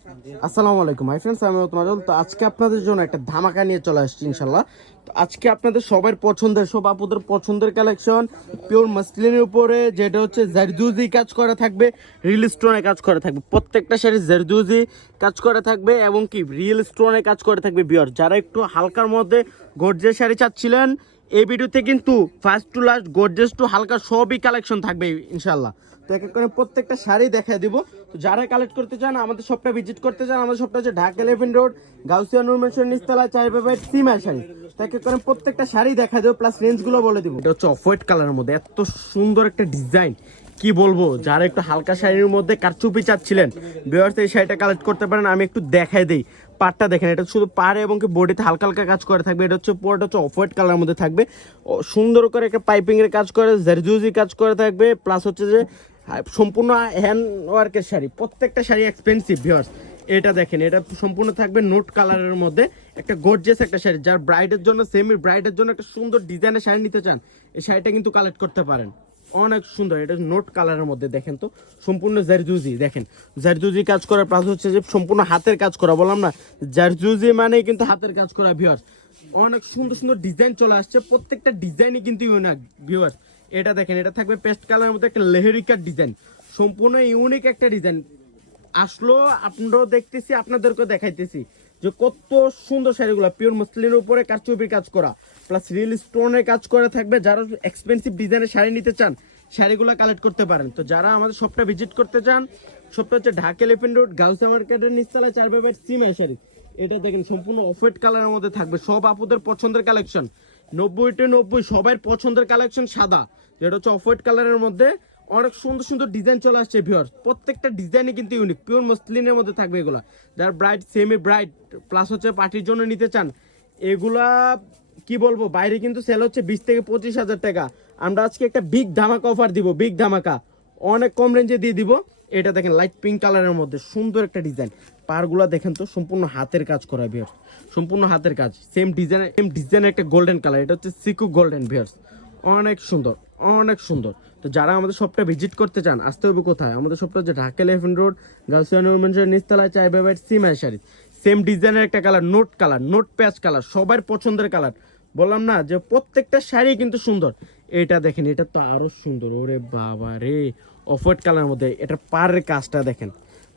আসসালামু আলাইকুম my friends, আমি তোমাদের তো আজকে আপনাদের জন্য একটা ধামাকা নিয়ে চলে আসছি ইনশাল্লাহ। তো আজকে আপনাদের সবার পছন্দের, সব আপুদের পছন্দের কালেকশন পিওর মাসলিনের উপরে, যেটা হচ্ছে জারদুজি কাজ করা থাকবে, রিয়েল স্টোনে কাজ করা থাকবে। প্রত্যেকটা শাড়ি জারদুজি কাজ করা থাকবে এবং কি রিয়েল স্টোনে কাজ করে থাকবে। বিয়ার যারা একটু হালকার মধ্যে গর্জিয়াস শাড়ি চাচ্ছিলেন, এই ভিডিওতে কিন্তু first to last gorgeous to হালকা সবই কালেকশন থাকবে ইনশাল্লাহ। তো এক এক করে প্রত্যেকটা শাড়ি দেখায় দিব। তো যারা কালেক্ট করতে চান, আমাদের শপটা ভিজিট করতে চান, আমাদের শপটা হচ্ছে ঢাকা 11 রোড, গাউসিয়া নূর মেনশন নিচতলা, 4/5 সিমা শাড়ি। তো এক এক করে প্রত্যেকটা শাড়ি দেখা দেবো, প্লাস রেঞ্জগুলো বলে দিব। এটা হচ্ছে অফ হোয়াইট কালারের মধ্যে এত সুন্দর একটা ডিজাইন, কি বলবো। যারা একটু হালকা শাড়ির মধ্যে কারচুপি চাচ্ছিলেন, ভিউয়ার্স এই শাড়িটা কালেক্ট করতে পারেন। আমি একটু দেখাই দিই। পাড়টা দেখেন, এটা শুধু পাড়ে এবং কি বডিতে হালকা হালকা কাজ করে থাকবে। এটা হচ্ছে পুরোটা হচ্ছে অফ হোয়াইট কালারের মধ্যে থাকবে, সুন্দর করে একটা পাইপিং এর কাজ করে, জারদুজি কাজ করে থাকবে, প্লাস হচ্ছে যে সম্পূর্ণ হ্যান্ড ওয়ার্কের শাড়ি। প্রত্যেকটা শাড়ি এক্সপেন্সিভ ভিউয়ার্স। এটা দেখেন, এটা সম্পূর্ণ থাকবে নোট কালারের মধ্যে, একটা গর্জিয়াস একটা শাড়ি। যার ব্রাইডের জন্য, সেমি ব্রাইডের জন্য একটা সুন্দর ডিজাইনের শাড়ি নিতে চান, এই শাড়িটা কিন্তু কালেক্ট করতে পারেন। অনেক সুন্দর, এটা নোট কালারের মধ্যে দেখেন তো, সম্পূর্ণ জারদুজি। দেখেন জারদুজি কাজ করার প্লাস হচ্ছে যে সম্পূর্ণ হাতের কাজ করা। বললাম না, জারদুজি মানে কিন্তু হাতের কাজ করা ভিউয়ার্স। অনেক সুন্দর সুন্দর ডিজাইন চলে আসছে, প্রত্যেকটা ডিজাইনই কিন্তু ইউনিক ভিউয়ার্স। এটা দেখেন, এটা থাকবে পেস্ট কালারের মধ্যে একটা লেহেরিকার ডিজাইন, সম্পূর্ণ ইউনিক একটা ডিজাইন আসলো। আপনারাও দেখতেছি, আপনাদেরকেও দেখাইতেছি যে কত সুন্দর শাড়িগুলো পিওর মসলিনের উপরে কারচুপির কাজ করা, প্লাস রিয়েল স্টোনের কাজ করা থাকবে। যারা এক্সপেন্সিভ ডিজাইনের শাড়ি নিতে চান, শাড়িগুলো কালেক্ট করতে পারেন। তো যারা আমাদের শপটা ভিজিট করতে চান, শপটা হচ্ছে ঢাকা 11 রোড, গাউসিয়া মার্কেটের নিচতলায়, 4/5 সিমা শাড়ি। এটা দেখেন সম্পূর্ণ অফ হোয়াইট কালারের মধ্যে থাকবে, সব আপুদের পছন্দের কালেকশন। 90-90 সবাই পছন্দের কালেকশন সাদা, যেটা হচ্ছে অফ হোয়াইট কালারের মধ্যে। অনেক সুন্দর সুন্দর ডিজাইন চলে আসছে ভিউয়ার্স, প্রত্যেকটা ডিজাইনই কিন্তু ইউনিক, পিওর মসলিনের মধ্যে থাকবে এগুলা। যারা ব্রাইড, সেমি ব্রাইড, প্লাস হচ্ছে পার্টির জন্য নিতে চান, এগুলা কি বলবো, বাইরে কিন্তু সেল হচ্ছে 20 থেকে 25 হাজার টাকা। আমরা আজকে একটা বিগ ধামাকা অফার দিব, বিগ ধামাকা, অনেক কম রেঞ্জে দিয়ে দিব। এটা দেখেন লাইট পিঙ্ক কালারের মধ্যে সুন্দর একটা ডিজাইন। পারগুলা দেখেন তো, সম্পূর্ণ হাতের কাজ করা ভিউয়ার্স, সম্পূর্ণ হাতের কাজ। সেম ডিজাইনের একটা গোল্ডেন কালার, এটা হচ্ছে সিকু গোল্ডেন ভিউয়ার্স। অনেক সুন্দর, অনেক সুন্দর। তো যারা আমাদের শপটা ভিজিট করতে চান, আসতে হবে কোথায়? আমাদের শপটা হচ্ছে ঢাকা 11 রোড, গাউসিয়া নূর মেনশন নিচতলায়, 4/5 সিমা শাড়ি। সেম ডিজাইনের একটা কালার, নোট প্যাচ কালার, সবার পছন্দের কালার। বললাম না যে প্রত্যেকটা শাড়ি কিন্তু সুন্দর। এটা দেখেন, এটা তো আরো সুন্দর, ওরে বাবা রে, অফ হোয়াইট কালারের মধ্যে। এটা পাড়ের কাজটা দেখেন,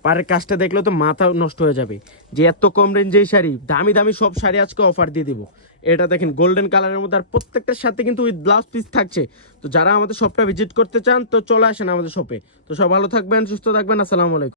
পাড়ের কাজটা দেখলে তো মাথা নষ্ট হয়ে যাবে যে এত কম রেঞ্জের শাড়ি। দামি দামি সব শাড়ি আজকে অফার দিয়ে দিব। এটা দেখেন গোল্ডেন কালারের মধ্যে, আর প্রত্যেকটার সাথে কিন্তু উইথ ব্লাউজ পিস থাকছে। তো যারা আমাদের শপটা ভিজিট করতে চান, তো চলে আসেন আমাদের শপে। তো সব ভালো থাকবেন, সুস্থ থাকবেন, আসসালামু আলাইকুম।